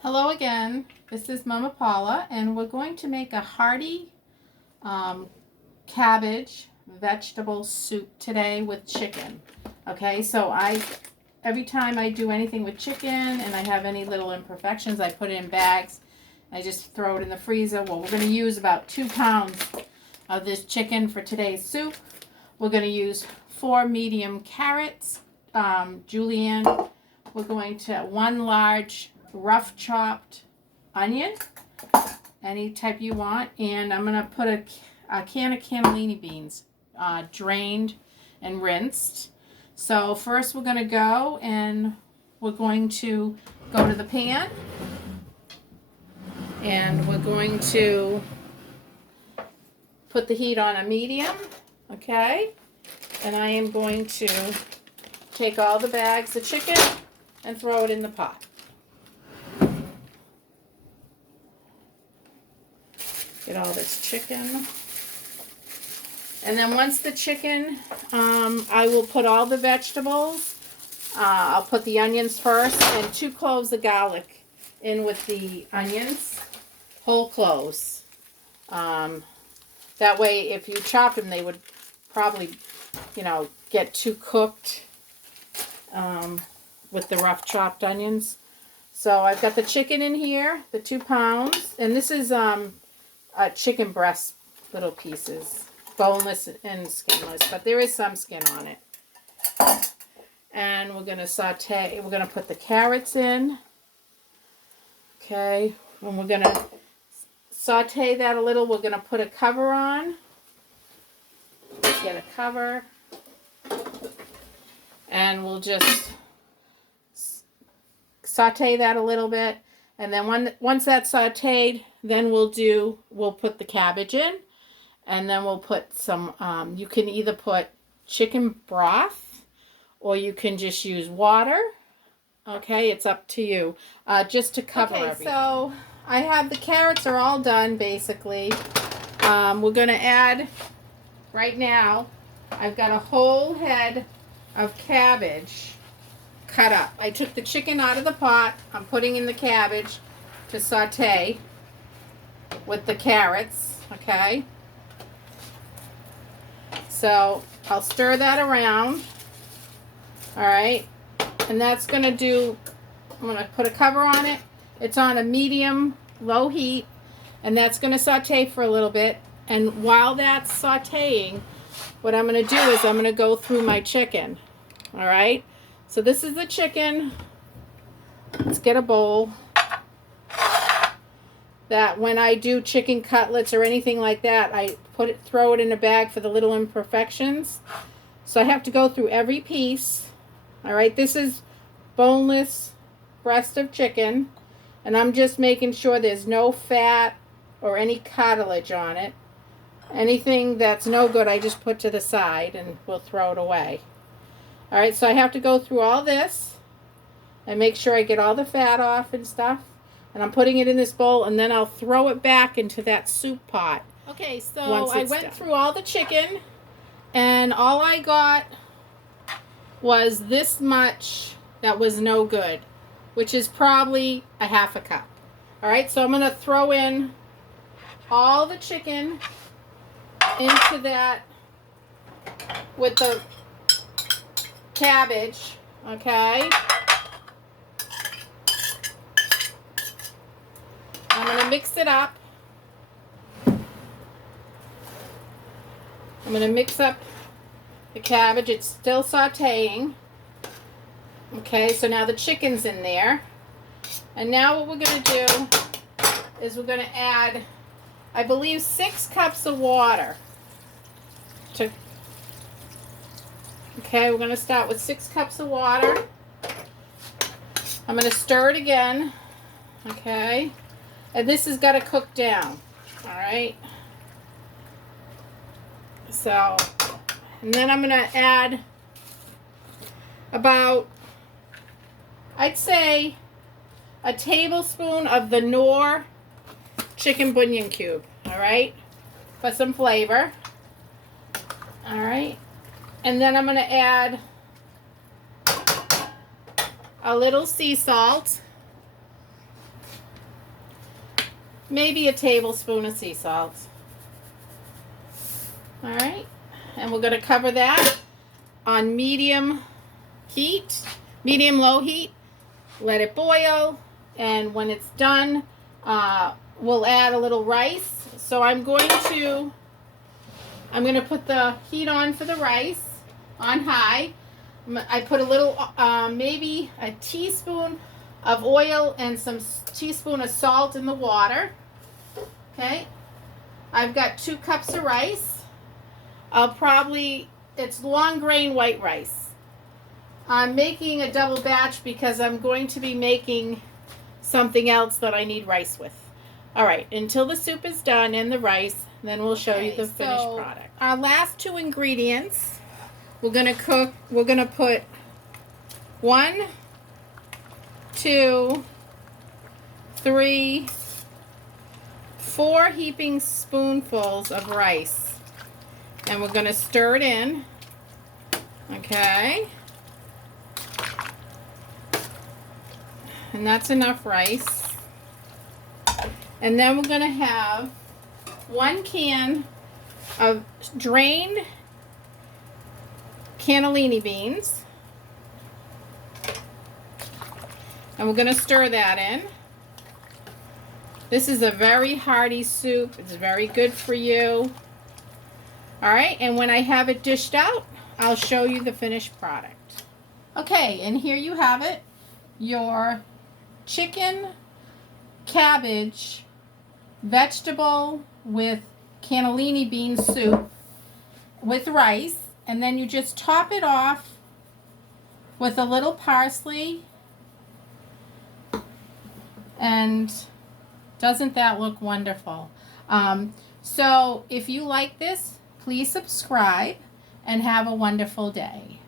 Hello again, this is Mama Paula, and we're going to make a hearty cabbage vegetable soup today with chicken. Okay, so every time I do anything with chicken and I have any little imperfections, I put it in bags. I just throw it in the freezer. Well, we're going to use about 2 pounds of this chicken for today's soup. We're going to use 4 medium carrots, julienne. We're going to 1 large rough chopped onion, any type you want, and I'm going to put a can of cannellini beans, drained and rinsed. So first we're going to go and we're going to go to the pan and we're going to put the heat on a medium, okay, and I am going to take all the bags of chicken and throw it in the pot. Get all this chicken. And then once the chicken, I will put all the vegetables. I'll put the onions first and 2 cloves of garlic in with the onions, whole cloves. That way if you chop them, they would probably, get too cooked with the rough chopped onions. So I've got the chicken in here, the 2 pounds, and this is chicken breast little pieces, boneless and skinless, but there is some skin on it. And we're going to saute, we're going to put the carrots in, okay, and we're going to saute that a little. We're going to put a cover on, get a cover, and we'll just saute that a little bit. And then once that's sauteed, then we'll put the cabbage in, and then we'll put some, you can either put chicken broth or you can just use water. Okay, it's up to you, just to cover everything. So I have the carrots are all done basically. We're going to add, right now, I've got a whole head of cabbage cut up. I took the chicken out of the pot. I'm putting in the cabbage to saute with the carrots, okay? So I'll stir that around, all right? And that's gonna do, I'm gonna put a cover on it. It's on a medium low heat, and that's gonna saute for a little bit. And while that's sauteing, what I'm gonna do is I'm gonna go through my chicken, all right? So this is the chicken. Let's get a bowl. That when I do chicken cutlets or anything like that, I throw it in a bag for the little imperfections. So I have to go through every piece. All right, this is boneless breast of chicken, and I'm just making sure there's no fat or any cartilage on it. Anything that's no good, I just put to the side and we'll throw it away. All right, so I have to go through all this and make sure I get all the fat off and stuff. And I'm putting it in this bowl, and then I'll throw it back into that soup pot. Okay, so I went through all the chicken, and all I got was this much that was no good, which is probably a half a cup. All right, so I'm going to throw in all the chicken into that with the cabbage, okay? I'm going to mix it up. I'm going to mix up the cabbage. It's still sauteing. Okay, so now the chicken's in there. And now what we're going to do is we're going to add, I believe, 6 cups of water. Okay, we're going to start with 6 cups of water. I'm going to stir it again. Okay. And this has got to cook down. All right. So, and then I'm going to add about, I'd say, a tablespoon of the Knorr chicken bouillon cube. All right. For some flavor. All right. And then I'm going to add a little sea salt. maybe a tablespoon of sea salt. All right, and we're going to cover that on medium heat, medium-low heat. Let it boil, and when it's done, we'll add a little rice. So I'm going to put the heat on for the rice on high. I put a little, maybe a teaspoon of oil and some teaspoon of salt in the water. Okay, I've got 2 cups of rice. It's long grain white rice. I'm making a double batch because I'm going to be making something else that I need rice with. All right, until the soup is done and the rice, then we'll show you the finished product. Our last 2 ingredients, we're gonna put 1, 2, 3, 4 heaping spoonfuls of rice. And we're gonna stir it in, okay? And that's enough rice. And then we're gonna have 1 can of drained cannellini beans. And we're gonna stir that in. This is a very hearty soup. It's very good for you. All right, and when I have it dished out, I'll show you the finished product. Okay, and here you have it, your chicken cabbage vegetable with cannellini bean soup with rice, and then you just top it off with a little parsley. And doesn't that look wonderful? So if you like this, please subscribe and have a wonderful day.